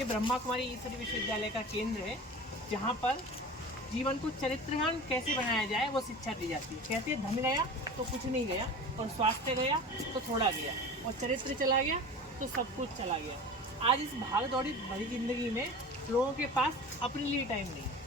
ये ब्रह्मा कुमारी ईश्वरी विश्वविद्यालय का केंद्र है, जहाँ पर जीवन को चरित्रवान कैसे बनाया जाए वो शिक्षा दी जाती है। कहते हैं धन गया तो कुछ नहीं गया, और स्वास्थ्य गया तो थोड़ा गया, और चरित्र चला गया तो सब कुछ चला गया। आज इस भाग दौड़ी भरी जिंदगी में लोगों के पास अपने लिए टाइम नहीं है।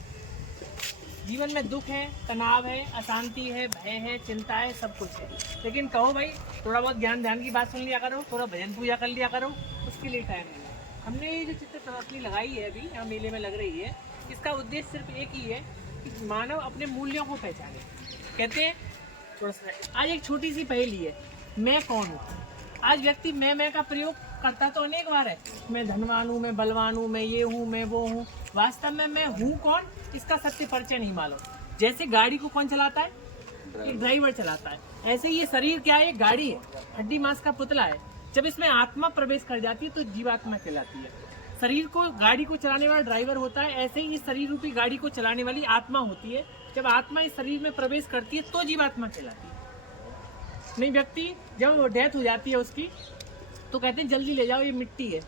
जीवन में दुख है, तनाव है, अशांति है, भय है, चिंता है, सब कुछ है। लेकिन कहो भाई थोड़ा बहुत ज्ञान ध्यान की बात सुन लिया करो, थोड़ा भजन पूजा कर लिया करो, उसके लिए टाइम नहीं है। हमने ये जो चित्र प्रदर्शनी लगाई है अभी यहाँ मेले में लग रही है, इसका उद्देश्य सिर्फ एक ही है कि मानव अपने मूल्यों को पहचाने। कहते हैं थोड़ा सा, आज एक छोटी सी पहेली है, मैं कौन हूँ। आज व्यक्ति मैं का प्रयोग करता तो अनेक बार है, मैं धनवान हूँ, मैं बलवान हूँ, मैं ये हूँ, मैं वो हूँ। वास्तव में मैं हूँ कौन, इसका सत्य परिचय नहीं मालूम। जैसे गाड़ी को कौन चलाता है, एक ड्राइवर चलाता है, ऐसे ये शरीर क्या है, एक गाड़ी है, हड्डी मांस का पुतला है। जब इसमें आत्मा प्रवेश कर जाती है तो जीवात्मा कहलाती है। शरीर को, गाड़ी को चलाने वाला ड्राइवर होता है, ऐसे ही इस शरीर रूपी गाड़ी को चलाने वाली आत्मा होती है। जब आत्मा इस शरीर में प्रवेश करती है तो जीवात्मा कहलाती है। नहीं, व्यक्ति जब डेथ हो जाती है उसकी, तो कहते हैं जल्दी ले जाओ, ये मिट्टी है,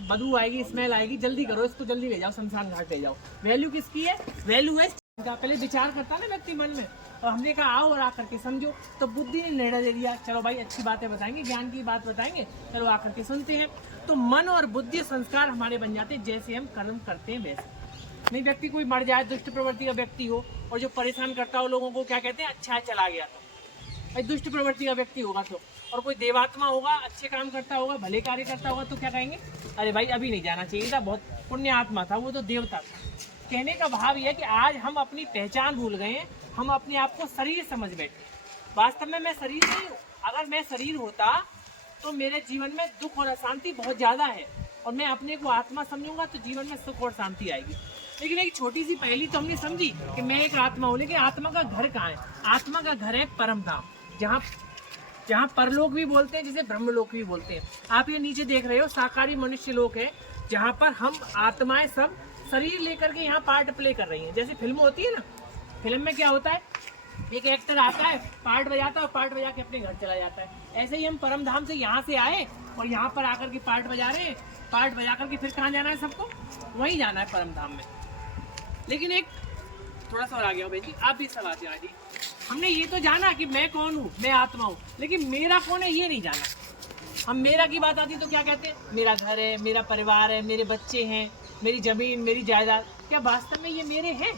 बदबू आएगी, स्मेल आएगी, जल्दी करो इसको, जल्दी ले जाओ, शमशान घाट ले जाओ। वैल्यू किसकी है, वैल्यू है पहले विचार करता ना व्यक्ति मन में, और हमने कहा आओ और आकर के समझो, तो बुद्धि ने निर्णय ले लिया, चलो भाई अच्छी बातें बताएंगे, ज्ञान की बात बताएंगे, चलो आकर के सुनते हैं। तो मन और बुद्धि संस्कार हमारे बन जाते हैं, जैसे हम कर्म करते हैं वैसे। नहीं, व्यक्ति कोई मर जाए, दुष्ट प्रवृत्ति का व्यक्ति हो और जो परेशान करता हो लोगों को, क्या कहते हैं, अच्छा है चला गया। तो भाई दुष्ट प्रवृत्ति का व्यक्ति होगा तो, और कोई देवात्मा होगा, अच्छे काम करता होगा, भले कार्य करता होगा, तो क्या कहेंगे, अरे भाई अभी नहीं जाना चाहिए था, बहुत पुण्य आत्मा था, वो तो देवता था। कहने का भाव यह है कि आज हम अपनी पहचान भूल गए हैं, हम अपने आप को शरीर समझ बैठे। वास्तव में मैं शरीर नहीं हूँ। अगर मैं शरीर होता तो मेरे जीवन में दुख और अशांति बहुत ज़्यादा है, और मैं अपने को आत्मा समझूंगा तो जीवन में सुख और शांति आएगी। लेकिन एक छोटी सी पहेली तो हमने समझी कि मैं एक आत्मा हूँ, लेकिन आत्मा का घर कहाँ है। आत्मा का घर है परम धाम, जहाँ परलोक भी बोलते हैं, जिसे ब्रह्मलोक भी बोलते हैं। आप ये नीचे देख रहे हो साकारी मनुष्य लोक है, जहाँ पर हम आत्माएं सब शरीर लेकर के यहाँ पार्ट प्ले कर रही हैं। जैसे फिल्म होती है ना, फिल्म में क्या होता है, एक एक्टर आता है, पार्ट बजाता है और पार्ट बजा के अपने घर चला जाता है। ऐसे ही हम परम धाम से यहाँ से आए और यहाँ पर आकर के पार्ट बजा रहे हैं, पार्ट बजा करके फिर कहाँ जाना है, सबको वहीं जाना है, परम धाम में। लेकिन एक थोड़ा सा और आ गया भाई जी, आप भी सब आते आगे। हमने ये तो जाना कि मैं कौन हूँ, मैं आत्मा हूँ, लेकिन मेरा कौन है ये नहीं जाना। हम मेरा की बात आती तो क्या कहते हैं, मेरा घर है, मेरा परिवार है, मेरे बच्चे हैं, मेरी जमीन, मेरी जायदाद। क्या वास्तव में ये मेरे हैं?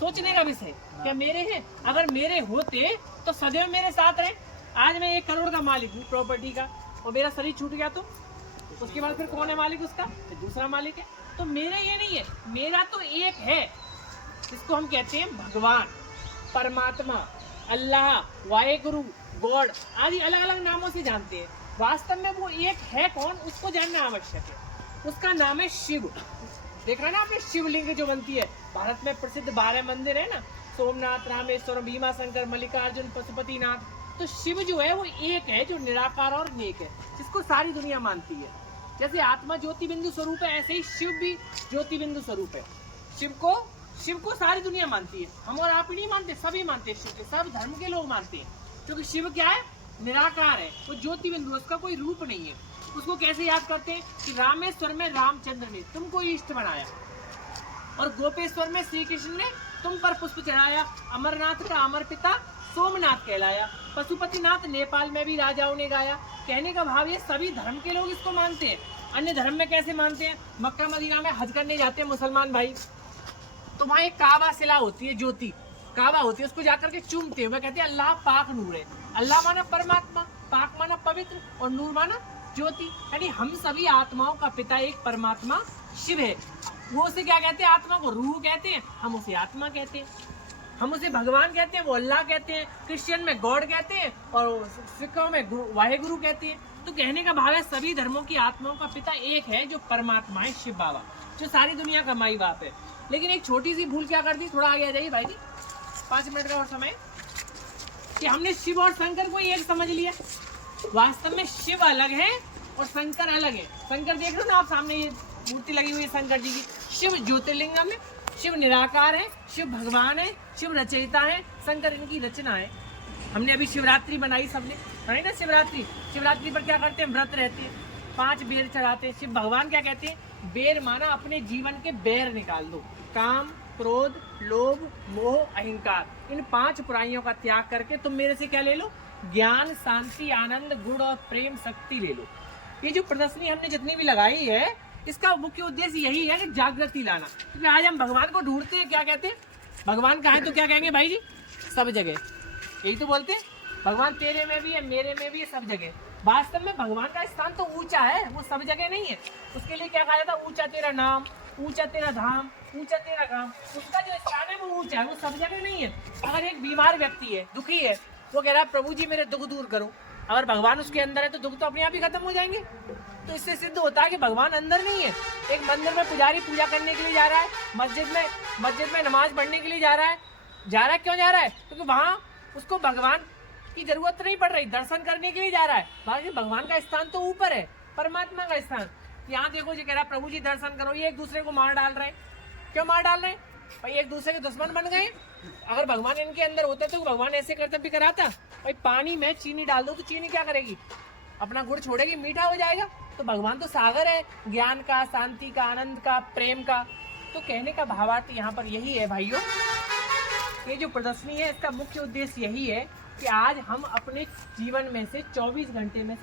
सोचने का विषय, क्या मेरे हैं? अगर मेरे होते तो सदैव मेरे साथ रहे। आज मैं 1 करोड़ का मालिक हूँ प्रॉपर्टी का, और मेरा शरीर छूट गया तो उसके बाद फिर कौन है मालिक उसका, फिर दूसरा मालिक है। तो मेरे ये नहीं है, मेरा तो एक है, इसको हम कहते हैं भगवान, परमात्मा, अल्लाह, वाहेगुरु, गॉड आदि अलग अलग नामों से जानते हैं। वास्तव में वो एक है कौन, उसको जानना आवश्यक है। उसका नाम है शिव। देख रहे हैं ना आपने, शिवलिंग जो बनती है, भारत में प्रसिद्ध 12 मंदिर है ना, सोमनाथ, रामेश्वर, भीमा शंकर, मल्लिकार्जुन, पशुपतिनाथ। तो शिव जो है वो एक है, जो निराकार और नेक है, जिसको सारी दुनिया मानती है। जैसे आत्मा ज्योति बिंदु स्वरूप है, ऐसे ही शिव भी ज्योति बिंदु स्वरूप है। शिव को सारी दुनिया मानती है, हम और आप ही नहीं मानते, सभी मानते हैं शिव के, सब धर्म के लोग मानते हैं। क्योंकि शिव क्या है, निराकार है, वो ज्योति बिंदु, उसका कोई रूप नहीं है। उसको कैसे याद करते हैं कि रामेश्वर में रामचंद्र ने तुमको इष्ट बनाया, और गोपेश्वर में श्री कृष्ण ने तुम पर पुष्प चढ़ाया, अमरनाथ का अमर पिता सोमनाथ कहलाया, पशुपतिनाथ नेपाल में भी राजाओं ने गाया। कहने का भाव ये सभी धर्म के लोग इसको मानते हैं। अन्य धर्म में कैसे मानते हैं, मक्का मदीना में हज करने जाते हैं मुसलमान भाई, तो वहाँ एक काबा शिला होती है, ज्योति काबा होती है, उसको जाकर के चूमते हैं, वह कहते हैं अल्लाह पाक नूर है। अल्लाह माना परमात्मा, पाक माना पवित्र, और नूर माना ज्योति। यानी हम सभी आत्माओं का पिता एक परमात्मा शिव है। वो उसे क्या कहते हैं, आत्मा को रूह कहते हैं, हम उसे आत्मा कहते हैं। हम उसे भगवान कहते हैं, वो अल्लाह कहते हैं, क्रिश्चियन में गॉड कहते हैं, और सिखों में वाहेगुरु कहते हैं। तो कहने का भाव है सभी धर्मों की आत्माओं का पिता एक है, जो परमात्मा है, शिव बाबा, जो सारी दुनिया का माई बाप है। लेकिन एक छोटी सी भूल क्या कर दी, थोड़ा आगे आ जाइए भाई जी, 5 मिनट का और समय, कि हमने शिव और शंकर को एक समझ लिया। वास्तव में शिव अलग है और शंकर अलग है। शंकर देख रहे हो ना आप, सामने ये मूर्ति लगी हुई है शंकर जी की। शिव ज्योतिर्लिंगम है, शिव निराकार है, शिव भगवान है, शिव रचयिता है, शंकर इनकी रचना है। हमने अभी शिवरात्रि बनाई सबने, है ना, शिवरात्रि पर क्या करते हैं, व्रत रहते हैं। 5 बेर चढ़ाते हैं। शिव भगवान क्या कहते हैं? बेर माना अपने जीवन के बेर निकाल दो। काम, क्रोध, लोभ, मोह, अहंकार, इन 5 बुराइयों का त्याग करके तुम मेरे से क्या ले लो? ज्ञान, शांति, आनंद, गुण और प्रेम शक्ति ले लो। ये जो प्रदर्शनी हमने जितनी भी लगाई है, इसका मुख्य उद्देश्य यही है कि जागृति लाना। क्योंकि आज हम भगवान को ढूंढते हैं, क्या कहते हैं? भगवान कहाँ है तो क्या कहेंगे भाई जी? सब जगह। यही तो बोलते हैं, भगवान तेरे में भी है, मेरे में भी है, सब जगह। वास्तव में भगवान का स्थान तो ऊंचा है, वो सब जगह नहीं है। उसके लिए क्या कहा जाता है? ऊंचा तेरा नाम, ऊंचा तेरा धाम, ऊंचा तेरा काम। उसका जो स्थान है वो ऊंचा है, वो सब जगह नहीं है। अगर एक बीमार व्यक्ति है, दुखी है, वो कह रहा है प्रभु जी मेरे दुख दूर करो, अगर भगवान उसके अंदर है तो दुख तो अपने आप ही खत्म हो जाएंगे। तो इससे सिद्ध होता है कि भगवान अंदर नहीं है। एक मंदिर में पुजारी पूजा करने के लिए जा रहा है, मस्जिद में नमाज पढ़ने के लिए जा रहा है। क्यों जा रहा है? क्योंकि वहाँ उसको भगवान की जरूरत नहीं पड़ रही, दर्शन करने के लिए जा रहा है। बाकी भगवान का स्थान तो ऊपर है, परमात्मा का स्थान। यहाँ देखो जी, कह रहा है प्रभु जी दर्शन करो, ये एक दूसरे को मार डाल रहे हैं। क्यों मार डाल रहे हैं भाई? एक दूसरे के दुश्मन बन गए। अगर भगवान इनके अंदर होते तो भगवान ऐसे कर्तव्य कराता भाई? पानी में चीनी डाल दो तो चीनी क्या करेगी? अपना गुड़ छोड़ेगी, मीठा हो जाएगा। तो भगवान तो सागर है, ज्ञान का, शांति का, आनंद का, प्रेम का। तो कहने का भावार्थ यहाँ पर यही है भाइयों, ये जो प्रदर्शनी है इसका मुख्य उद्देश्य यही है कि आज हम अपने जीवन में से 24 घंटे में से